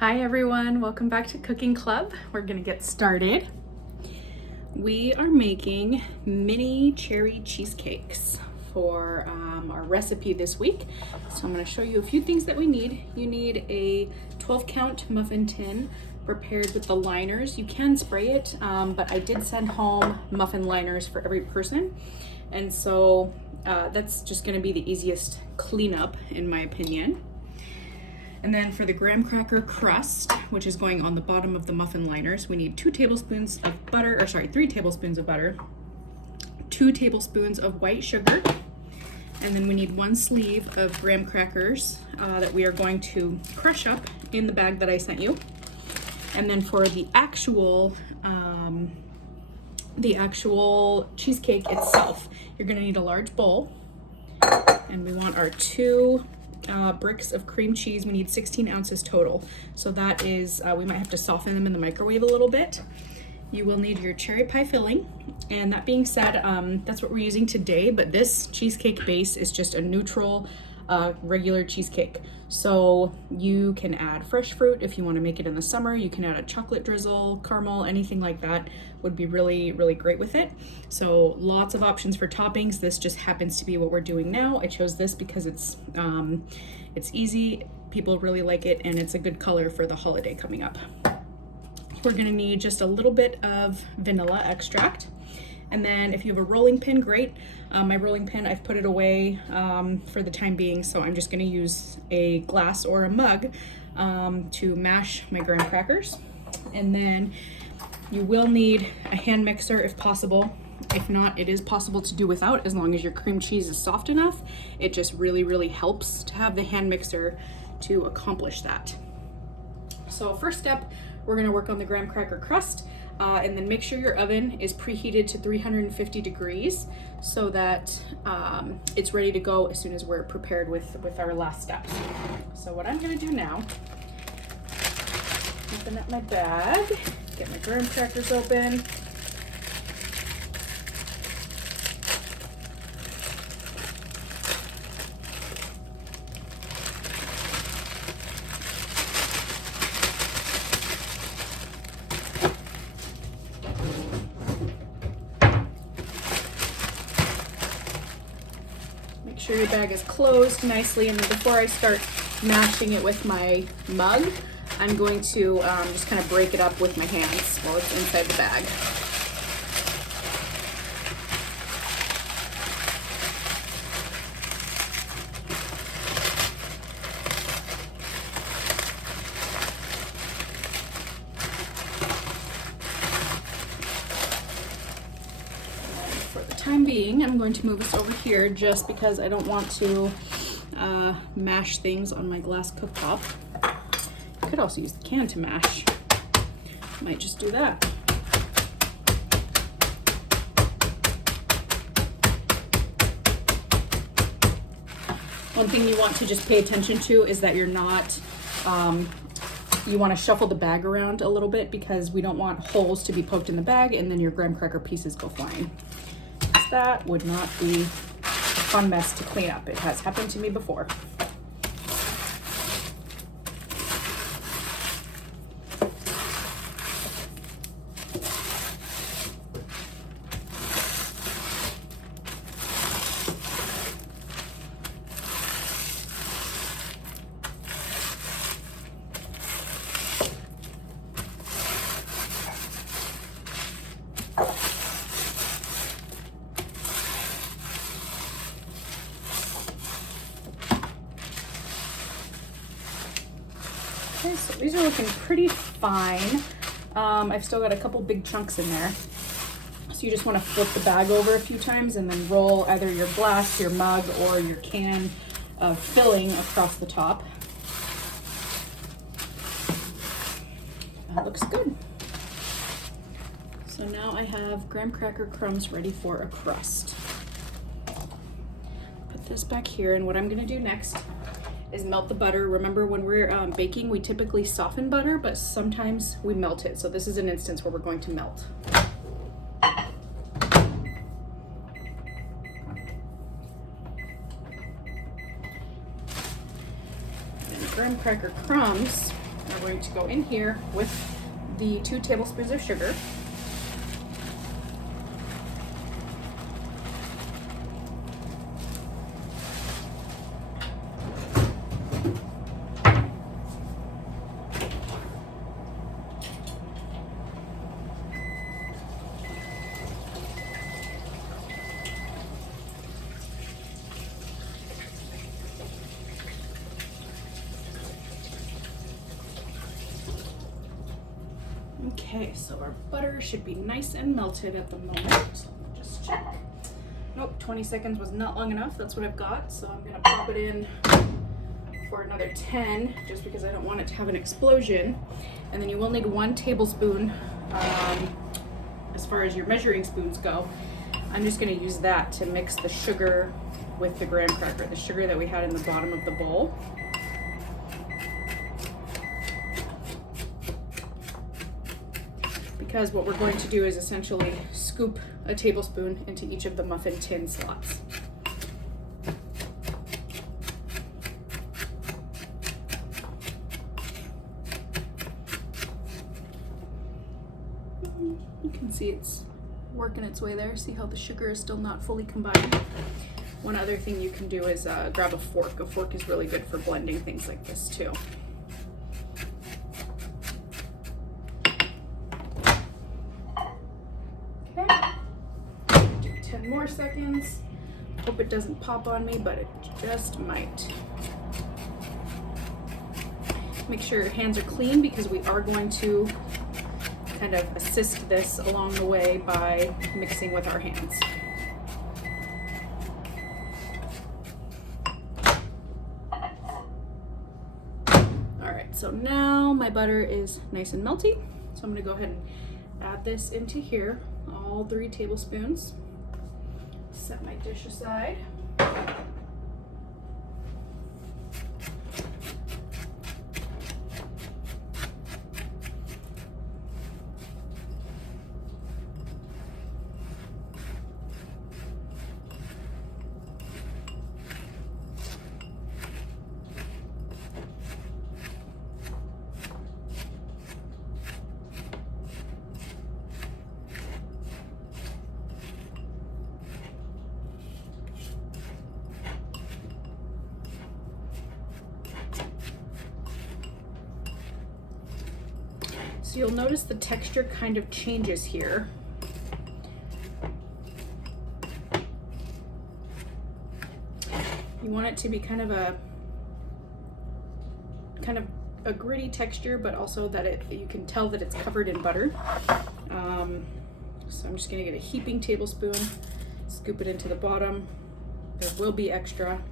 Hi everyone, welcome back to Cooking Club. We're gonna get started. We are making mini cherry cheesecakes for our recipe this week. So I'm gonna show you a few things that we need. You need a 12 count muffin tin prepared with the liners. You can spray it, but I did send home muffin liners for every person. And so that's just gonna be the easiest cleanup in my opinion. And then for the graham cracker crust, which is going on the bottom of the muffin liners, we need 3 tablespoons of butter, 2 tablespoons of white sugar, and then we need 1 sleeve of graham crackers that we are going to crush up in the bag that I sent you. And then for the actual cheesecake itself, you're gonna need a large bowl, and we want our 2 bricks of cream cheese. We need 16 ounces total. So that is, we might have to soften them in the microwave a little bit. You will need your cherry pie filling. And that being said, that's what we're using today, but this cheesecake base is just a neutral, regular cheesecake. So you can add fresh fruit if you want to make it in the summer. You can add a chocolate drizzle, caramel, anything like that would be really, really great with it. So lots of options for toppings. This just happens to be what we're doing now. I chose this because it's easy, people really like it, and it's a good color for the holiday coming up. We're gonna need just a little bit of vanilla extract. And then if you have a rolling pin, great. My rolling pin, I've put it away for the time being, so I'm just gonna use a glass or a mug to mash my graham crackers. And then you will need a hand mixer if possible. If not, it is possible to do without, as long as your cream cheese is soft enough. It just really, really helps to have the hand mixer to accomplish that. So first step, we're gonna work on the graham cracker crust. And then make sure your oven is preheated to 350 degrees so that it's ready to go as soon as we're prepared with our last steps. So what I'm gonna do now, open up my bag, get my graham crackers open. Make sure your bag is closed nicely, and then before I start mashing it with my mug, I'm going to just kind of break it up with my hands while it's inside the bag. Time being, I'm going to move this over here just because I don't want to mash things on my glass cooktop. I could also use the can to mash. Might just do that. One thing you want to just pay attention to is that you're not, you want to shuffle the bag around a little bit because we don't want holes to be poked in the bag and then your graham cracker pieces go flying. That would not be a fun mess to clean up. It has happened to me before. Okay, so these are looking pretty fine. I've still got a couple big chunks in there. So you just want to flip the bag over a few times and then roll either your glass, your mug, or your can of filling across the top. That looks good. So now I have graham cracker crumbs ready for a crust. Put this back here, and what I'm gonna do next is melt the butter. Remember, when we're baking, we typically soften butter, but sometimes we melt it. So this is an instance where we're going to melt. And graham cracker crumbs we're going to go in here with the 2 tablespoons of sugar. Okay, so our butter should be nice and melted at the moment. So just check. Nope, 20 seconds was not long enough. That's what I've got. So I'm gonna pop it in for another 10, just because I don't want it to have an explosion. And then you will need 1 tablespoon as far as your measuring spoons go. I'm just gonna use that to mix the sugar with the graham cracker, the sugar that we had in the bottom of the bowl. Because what we're going to do is essentially scoop a tablespoon into each of the muffin tin slots. You can see it's working its way there. See how the sugar is still not fully combined? One other thing you can do is grab a fork. A fork is really good for blending things like this too. Do 10 more seconds. Hope it doesn't pop on me, but it just might. Make sure your hands are clean, because we are going to kind of assist this along the way by mixing with our hands. All right, so now my butter is nice and melty. So I'm gonna go ahead and add this into here, all 3 tablespoons. Set my dish aside. So you'll notice the texture kind of changes here. You want it to be kind of a gritty texture, but also that you can tell that it's covered in butter. So I'm just gonna get a heaping tablespoon, scoop it into the bottom. There will be extra.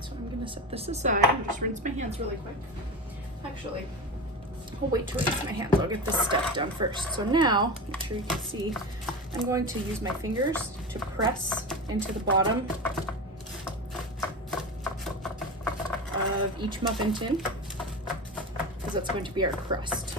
So I'm gonna set this aside and just rinse my hands really quick. Actually, I'll wait to rinse my hands. I'll get this step done first. So now, make sure you can see, I'm going to use my fingers to press into the bottom of each muffin tin, because that's going to be our crust.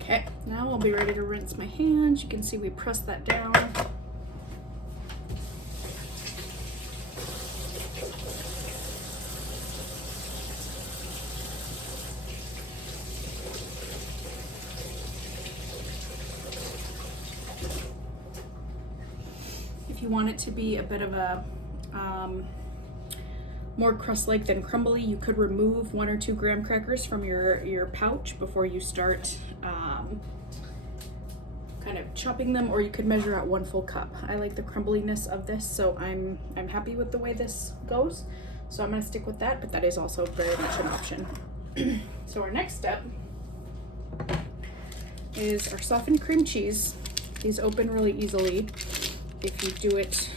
Okay, now I'll be ready to rinse my hands. You can see we pressed that down. If you want it to be a bit of a more crust-like than crumbly, you could remove 1 or 2 graham crackers from your pouch before you start kind of chopping them, or you could measure out 1 full cup. I like the crumbliness of this, so I'm happy with the way this goes. So I'm gonna stick with that, but that is also very much an option. So our next step is our softened cream cheese. These open really easily if you do it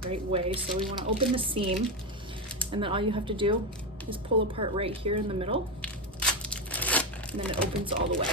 the right way. So we want to open the seam, and then all you have to do is pull apart right here in the middle, and then it opens all the way.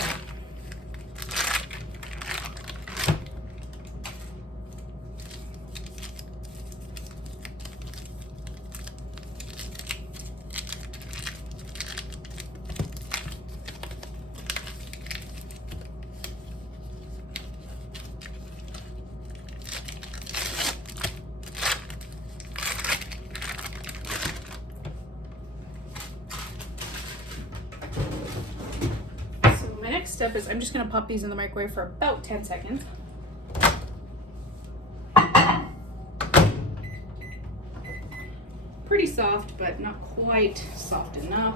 Step is I'm just going to pop these in the microwave for about 10 seconds. Pretty soft, but not quite soft enough.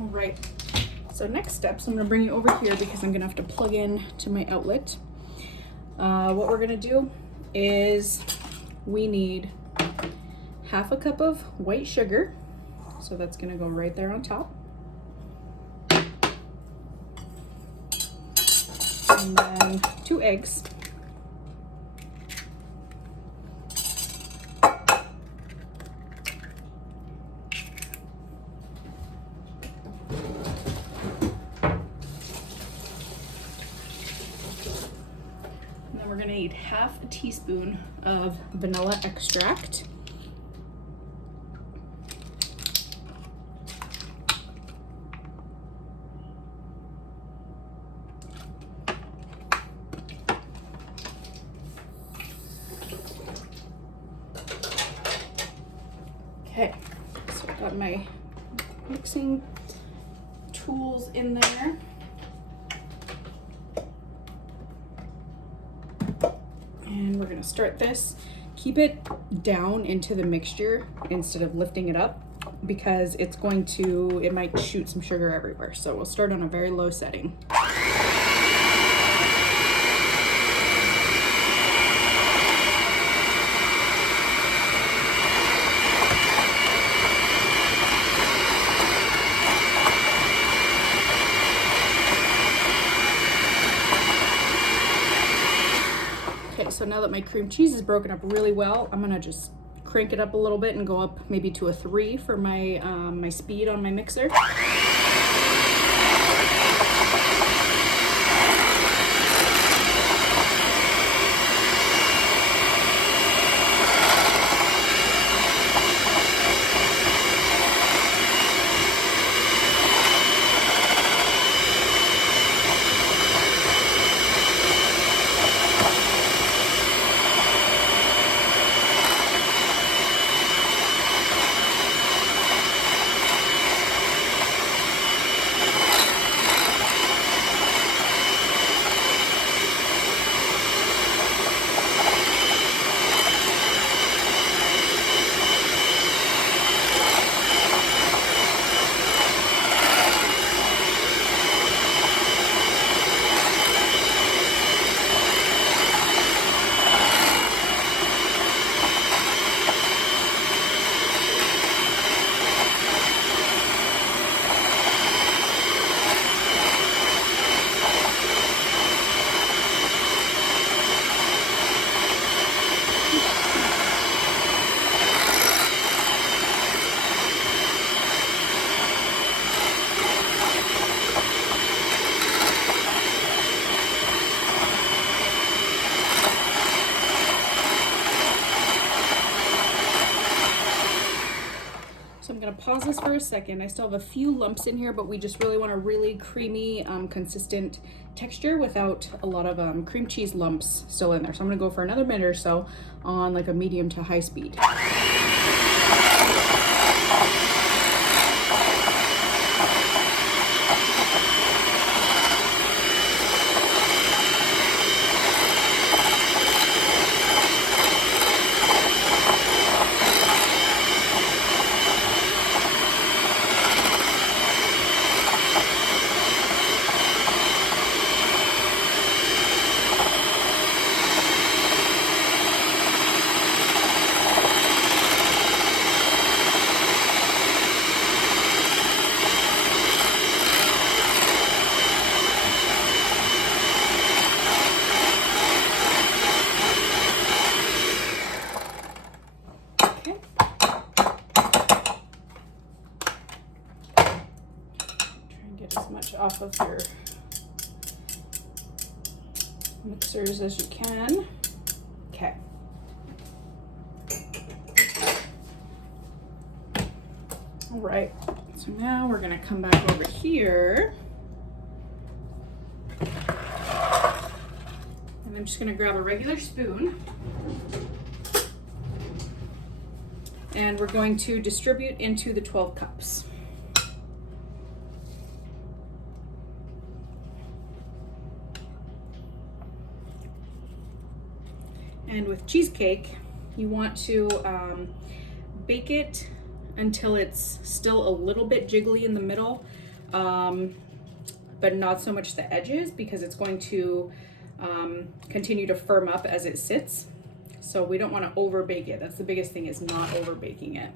All right. So next steps, I'm gonna bring you over here because I'm gonna have to plug in to my outlet. What we're gonna do is we need 1/2 cup of white sugar. So that's gonna go right there on top. And then 2 eggs. We're gonna need 1/2 teaspoon of vanilla extract. Okay, so I've got my mixing tools in there. And we're gonna start this. Keep it down into the mixture instead of lifting it up, because it might shoot some sugar everywhere. So we'll start on a very low setting. So now that my cream cheese is broken up really well, I'm gonna just crank it up a little bit and go up maybe to a 3 for my my speed on my mixer. gonna pause this for a second. I still have a few lumps in here, but we just really want a really creamy, consistent texture without a lot of cream cheese lumps still in there. So I'm gonna go for another minute or so on like a medium to high speed. As much off of your mixers as you can. Okay. All right, so now we're gonna come back over here. And I'm just gonna grab a regular spoon. And we're going to distribute into the 12 cups. And with cheesecake, you want to bake it until it's still a little bit jiggly in the middle, but not so much the edges, because it's going to continue to firm up as it sits. So we don't want to overbake it. That's the biggest thing, is not overbaking it.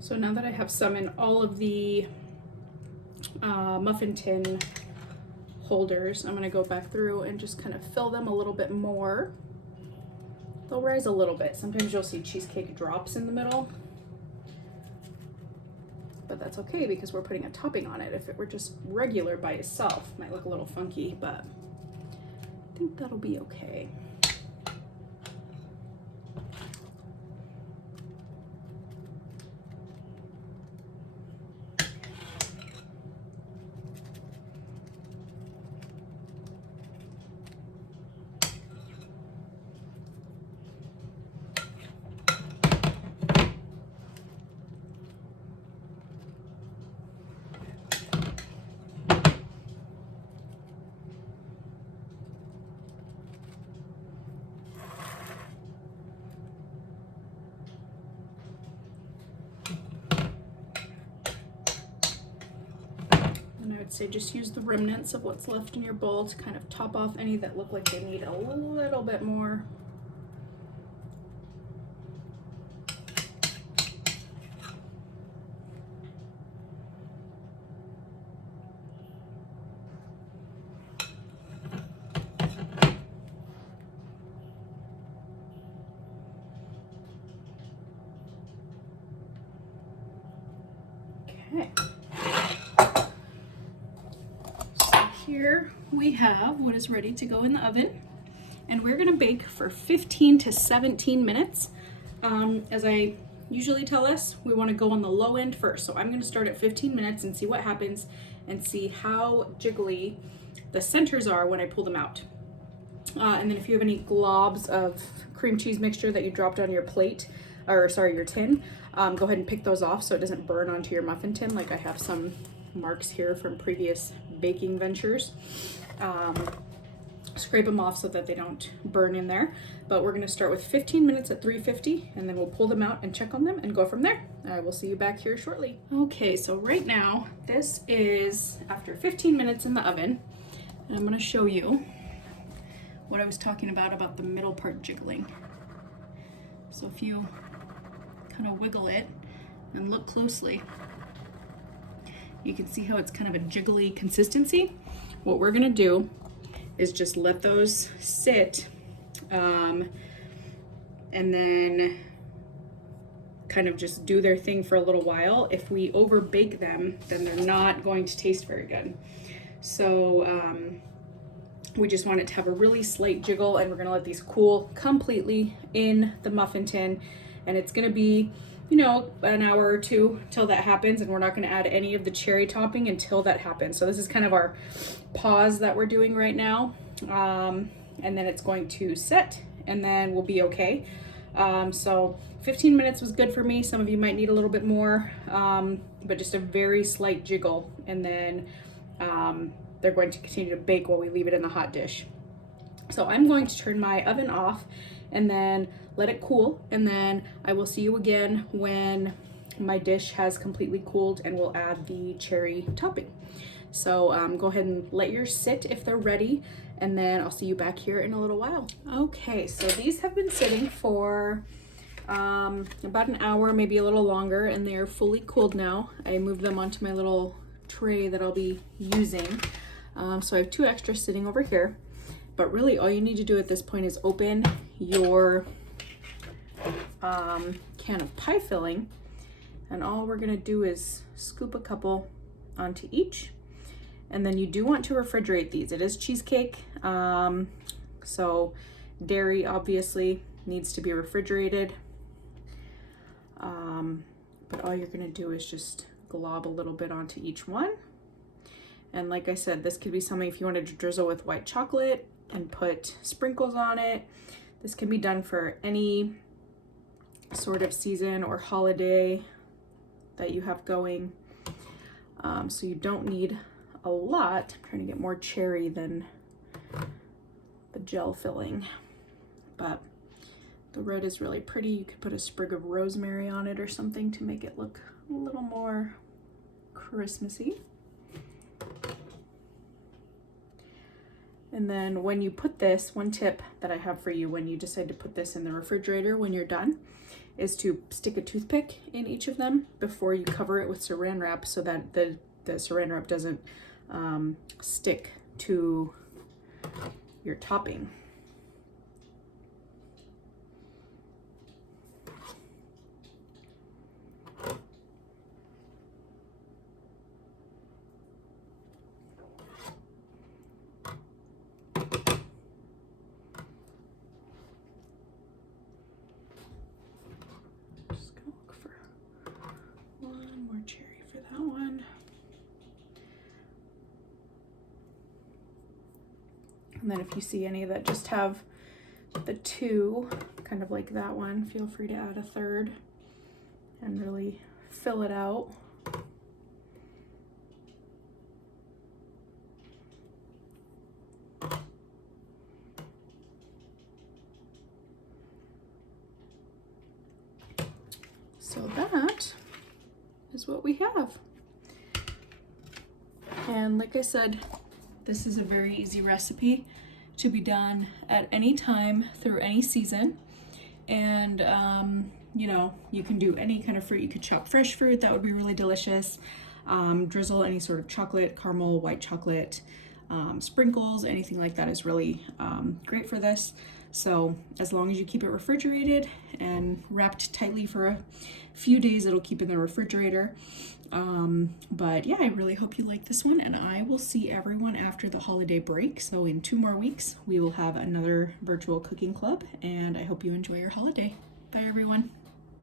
So now that I have some in all of the muffin tin holders, I'm gonna go back through and just kind of fill them a little bit more. They'll rise a little bit. Sometimes you'll see cheesecake drops in the middle, but that's okay because we're putting a topping on it. If it were just regular by itself, it might look a little funky, but I think that'll be okay. Say just use the remnants of what's left in your bowl to kind of top off any that look like they need a little bit more. Okay. Here we have what is ready to go in the oven, and we're gonna bake for 15 to 17 minutes. As I usually tell us, we wanna go on the low end first. So I'm gonna start at 15 minutes and see what happens and see how jiggly the centers are when I pull them out. And then if you have any globs of cream cheese mixture that you dropped on your plate, or sorry, your tin, go ahead and pick those off so it doesn't burn onto your muffin tin. Like I have some marks here from previous baking ventures. Scrape them off so that they don't burn in there. But we're gonna start with 15 minutes at 350, and then we'll pull them out and check on them and go from there. I will see you back here shortly. Okay, so right now, this is after 15 minutes in the oven, and I'm gonna show you what I was talking about the middle part jiggling. So if you kind of wiggle it and look closely, you can see how it's kind of a jiggly consistency. What we're gonna do is just let those sit, and then kind of just do their thing for a little while. If we overbake them, then they're not going to taste very good. So we just want it to have a really slight jiggle, and we're gonna let these cool completely in the muffin tin. And it's gonna be, you know, an hour or two till that happens, and we're not gonna add any of the cherry topping until that happens. So this is kind of our pause that we're doing right now. And then it's going to set, and then we'll be okay. So 15 minutes was good for me. Some of you might need a little bit more, but just a very slight jiggle, and then they're going to continue to bake while we leave it in the hot dish. So I'm going to turn my oven off and then let it cool, and then I will see you again when my dish has completely cooled, and we'll add the cherry topping. So go ahead and let yours sit if they're ready, and then I'll see you back here in a little while. Okay, so these have been sitting for about an hour, maybe a little longer, and they're fully cooled now. I moved them onto my little tray that I'll be using. So I have 2 extras sitting over here, but really all you need to do at this point is open your can of pie filling, and all we're gonna do is scoop a couple onto each. And then you do want to refrigerate these. It is cheesecake, so dairy obviously needs to be refrigerated. But all you're gonna do is just glob a little bit onto each one. And like I said, this could be something if you wanted to drizzle with white chocolate and put sprinkles on it. This can be done for any sort of season or holiday that you have going. So you don't need a lot. I'm trying to get more cherry than the gel filling, but the red is really pretty. You could put a sprig of rosemary on it or something to make it look a little more Christmassy. And then when you put this, one tip that I have for you when you decide to put this in the refrigerator when you're done is to stick a toothpick in each of them before you cover it with saran wrap, so that the saran wrap doesn't stick to your topping. Just gonna look for one more cherry for that one. And then if you see any that just have the 2, kind of like that one, feel free to add a 3rd and really fill it out. So that is what we have. And like I said, this is a very easy recipe to be done at any time through any season. And you know, you can do any kind of fruit. You could chop fresh fruit, that would be really delicious. Drizzle any sort of chocolate, caramel, white chocolate, sprinkles, anything like that is really great for this. So as long as you keep it refrigerated and wrapped tightly for a few days, it'll keep in the refrigerator. But yeah, I really hope you like this one, and I will see everyone after the holiday break. So in 2 more weeks, we will have another virtual cooking club, and I hope you enjoy your holiday. Bye everyone.